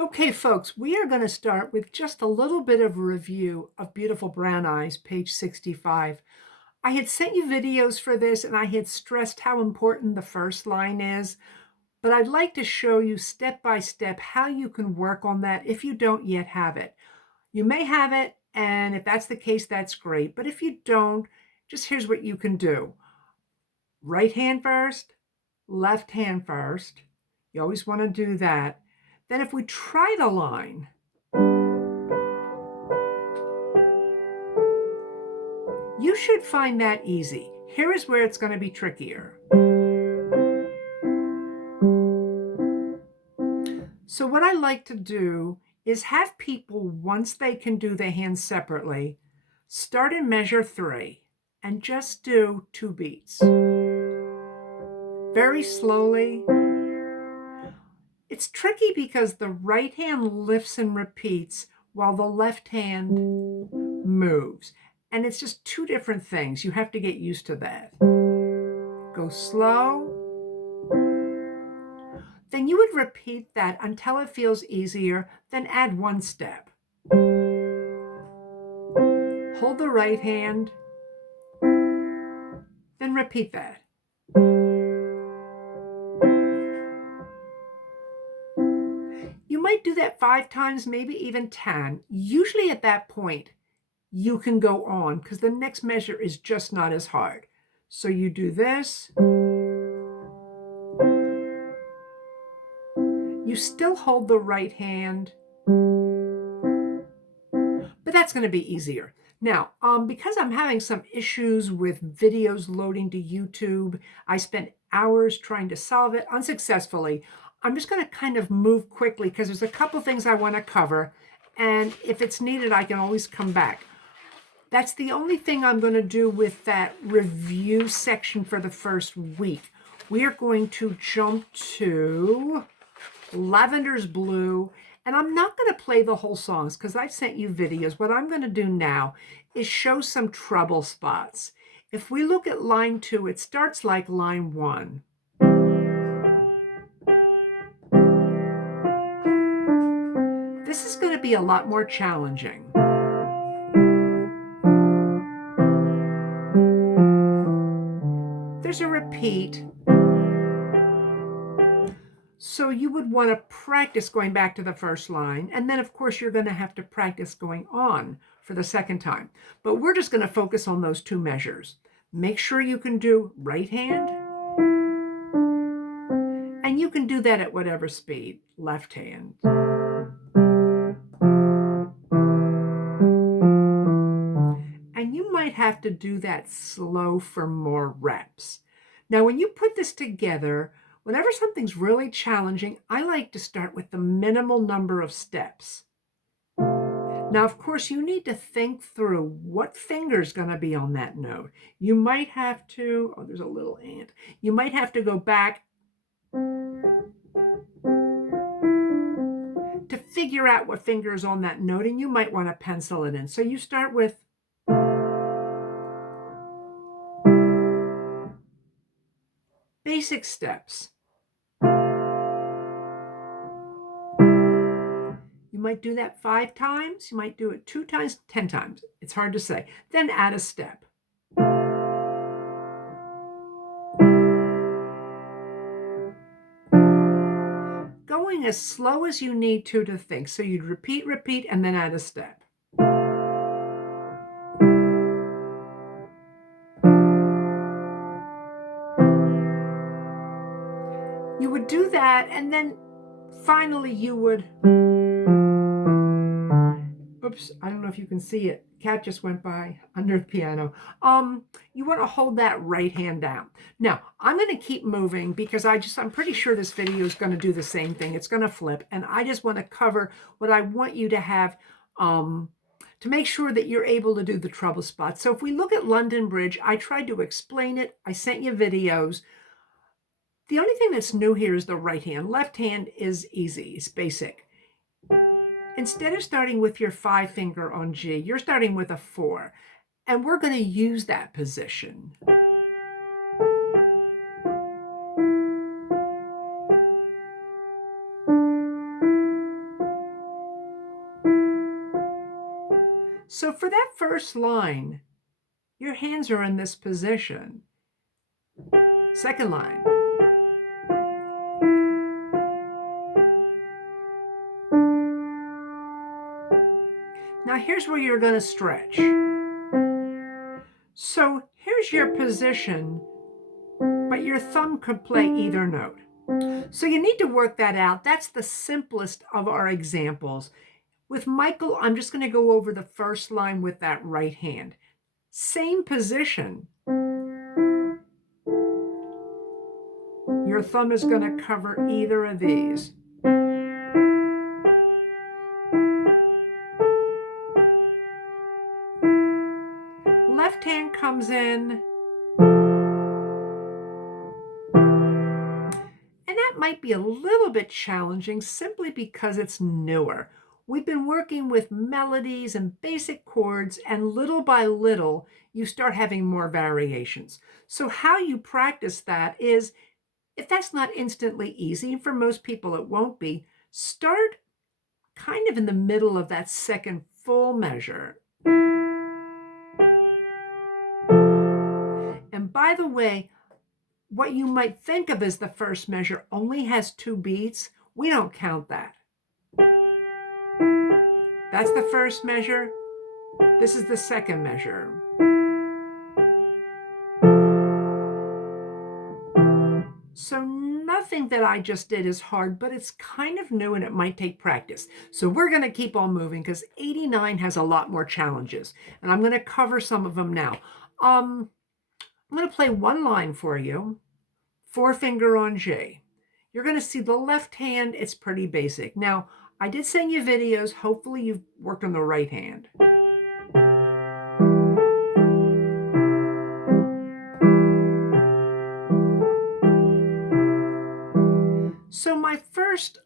Okay, folks, we are going to start with just a little bit of a review of Beautiful Brown Eyes, page 65. I had sent you videos for this and I had stressed how important the first line is, but I'd like to show you step by step how you can work on that if you don't yet have it. You may have it, and if that's the case, that's great. But if you don't, just here's what you can do. Right hand first, left hand first. You always want to do that. Then if we try the line, you should find that easy. Here is where it's going to be trickier. So what I like to do is have people, once they can do the hands separately, start in measure 3 and just do 2 beats. Very slowly. It's tricky because the right hand lifts and repeats while the left hand moves. And it's just two different things. You have to get used to that. Go slow. Then you would repeat that until it feels easier, then add 1 step. Hold the right hand, then repeat that. You might do that 5 times, maybe even 10. Usually at that point, you can go on because the next measure is just not as hard. So you do this. You still hold the right hand, but that's going to be easier. Now, because I'm having some issues with videos loading to YouTube, I spent hours trying to solve it unsuccessfully. I'm just going to kind of move quickly because there's a couple things I want to cover, and if it's needed, I can always come back. That's the only thing I'm going to do with that review section for the first week. We are going to jump to Lavender's Blue, and I'm not going to play the whole songs because I've sent you videos. What I'm going to do now is show some treble spots. If we look at line 2, it starts like line 1. This is going to be a lot more challenging. There's a repeat. So you would want to practice going back to the first line. And then, of course, you're going to have to practice going on for the second time. But we're just going to focus on those 2 measures. Make sure you can do right hand. And you can do that at whatever speed. Left hand. And you might have to do that slow for more reps. Now, when you put this together, whenever something's really challenging, I like to start with the minimal number of steps. Now, of course, you need to think through what finger's going to be on that note. You might have to, oh, there's a little ant. You might have to go back to figure out what finger is on that note, and you might want to pencil it in. So you start with basic steps. You might do that 5 times. You might do it 2 times, 10 times. It's hard to say. Then add a step. Going as slow as you need to think. So you'd repeat, and then add a step. You would do that, and then finally you would, oops, I don't know if you can see it. Cat just went by under the piano. You want to hold that right hand down. Now, I'm going to keep moving because I'm pretty sure this video is going to do the same thing. It's going to flip, and I just want to cover what I want you to have to make sure that you're able to do the treble spots. So if we look at London Bridge, I tried to explain it. I sent you videos. The only thing that's new here is the right hand. Left hand is easy. It's basic. Instead of starting with your 5 finger on G, you're starting with a 4. And we're going to use that position. So for that first line, your hands are in this position. Second line. Now here's where you're going to stretch. So here's your position, but your thumb could play either note. So you need to work that out. That's the simplest of our examples. With Michael, I'm just going to go over the first line with that right hand. Same position. Your thumb is going to cover either of these. Left hand comes in. And that might be a little bit challenging simply because it's newer. We've been working with melodies and basic chords, and little by little, you start having more variations. So how you practice that is, if that's not instantly easy, and for most people it won't be, start kind of in the middle of that second full measure. And by the way, what you might think of as the first measure only has 2 beats. We don't count that. That's the first measure. This is the second measure. So nothing that I just did is hard, but it's kind of new and it might take practice. So we're going to keep on moving because 89 has a lot more challenges, and I'm going to cover some of them now. I'm going to play one line for you, 4-finger on G. You're going to see the left hand, it's pretty basic. Now, I did send you videos. Hopefully you've worked on the right hand. So my first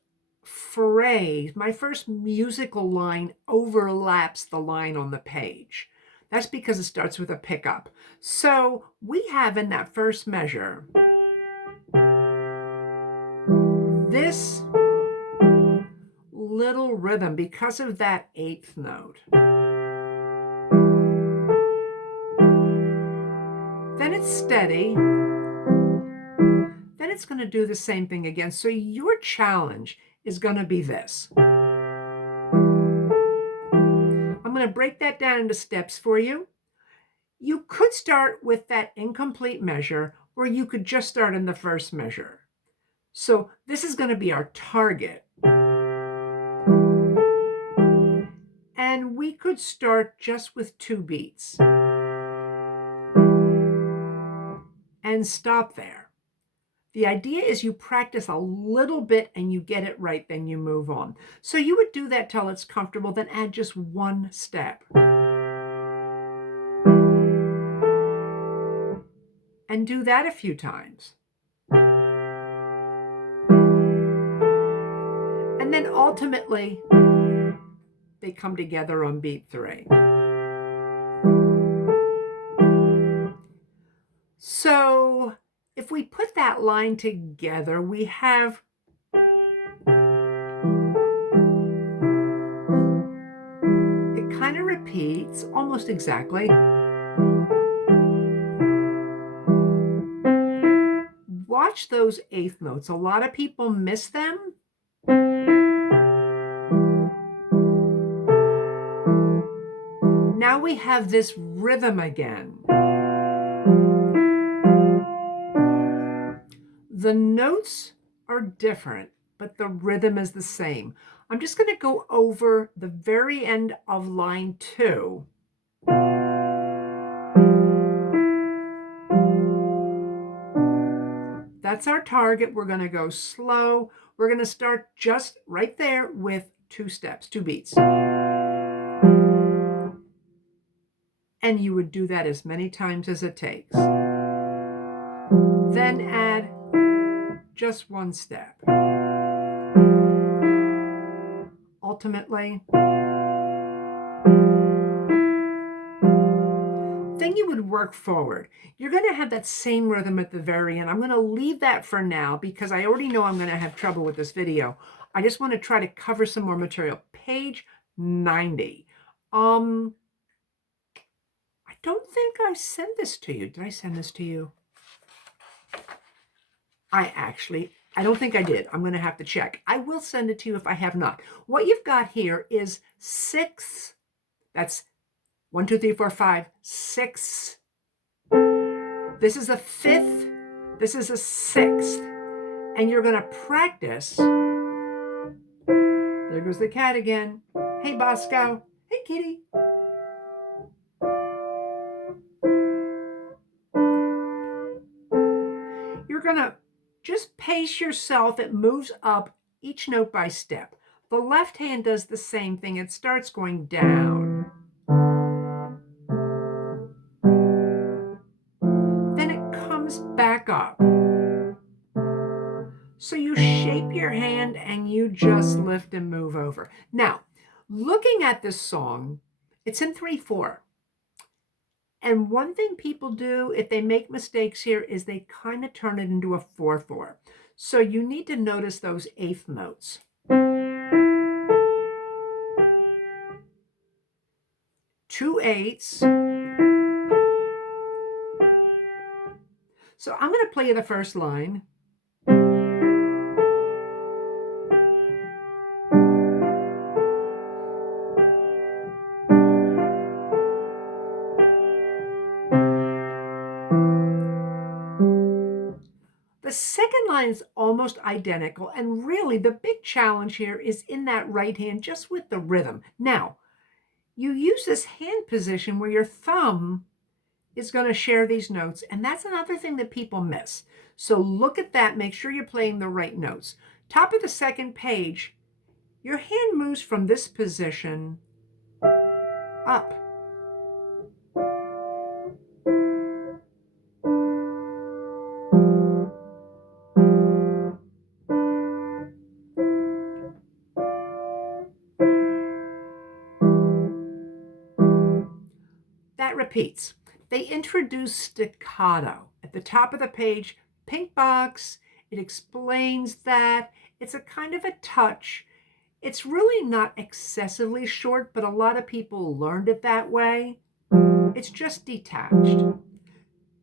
phrase, my first musical line overlaps the line on the page. That's because it starts with a pickup. So we have in that first measure this little rhythm because of that 8th note. Then it's steady. Then it's going to do the same thing again. So your challenge is going to be this. I'm going to break that down into steps for you. You could start with that incomplete measure, or you could just start in the first measure. So this is going to be our target. And we could start just with 2 beats and stop there. The idea is you practice a little bit and you get it right, then you move on. So you would do that till it's comfortable, then add just 1 step. And do that a few times. And then ultimately, they come together on beat 3. So if we put that line together, we have it kind of repeats almost exactly. Watch those 8th notes. A lot of people miss them. Now we have this rhythm again. The notes are different, but the rhythm is the same. I'm just going to go over the very end of line 2. That's our target. We're going to go slow. We're going to start just right there with 2 steps, 2 beats. And you would do that as many times as it takes. Then add just 1 step. Ultimately, then you would work forward. You're going to have that same rhythm at the very end. I'm going to leave that for now because I already know I'm going to have trouble with this video. I just want to try to cover some more material. Page 90. don't think I sent this to you. Did I send this to you? I don't think I did. I'm going to have to check. I will send it to you if I have not. What you've got here is 6. That's 1, 2, 3, 4, 5, 6. This is a 5th. This is a 6th. And you're going to practice. There goes the cat again. Hey, Bosco. Hey, kitty. You're going to just pace yourself. It moves up each note by step. The left hand does the same thing. It starts going down. Then it comes back up. So you shape your hand and you just lift and move over. Now, looking at this song, it's in 3/4. And one thing people do if they make mistakes here is they kind of turn it into a 4/4. So you need to notice those 8th notes. 2 8s. So I'm going to play you the first line. The second line is almost identical, and really the big challenge here is in that right hand, just with the rhythm. Now, you use this hand position where your thumb is going to share these notes, and that's another thing that people miss. So look at that, make sure you're playing the right notes. Top of the second page, your hand moves from this position up. That repeats. They introduce staccato at the top of the page, pink box. It explains that. It's a kind of a touch. It's really not excessively short, but a lot of people learned it that way. It's just detached.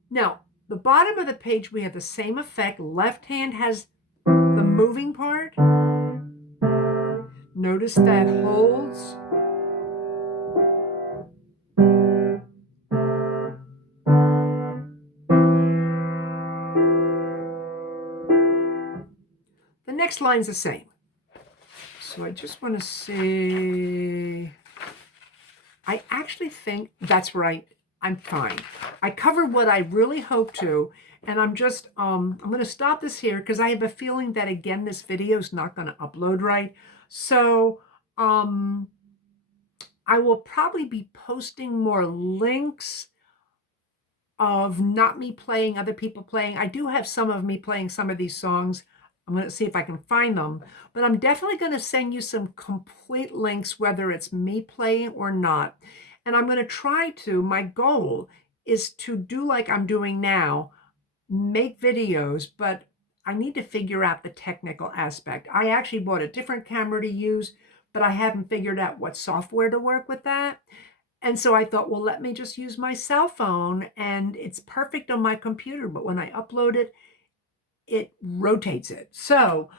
Now, the bottom of the page, we have the same effect. Left hand has the moving part. Notice that holds. The next line's the same. So I just want to see. I actually think that's right. I'm fine. I covered what I really hope to, and I'm just, I'm going to stop this here because I have a feeling that, again, this video is not going to upload right. So, I will probably be posting more links of not me playing, other people playing. I do have some of me playing some of these songs. I'm going to see if I can find them, but I'm definitely going to send you some complete links, whether it's me playing or not. And I'm going to try to, my goal is to do like I'm doing now, make videos, but I need to figure out the technical aspect. I actually bought a different camera to use, but I haven't figured out what software to work with that. And so I thought, well, let me just use my cell phone, and it's perfect on my computer, but when I upload it, it rotates it. So,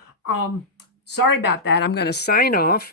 sorry about that. I'm going to sign off.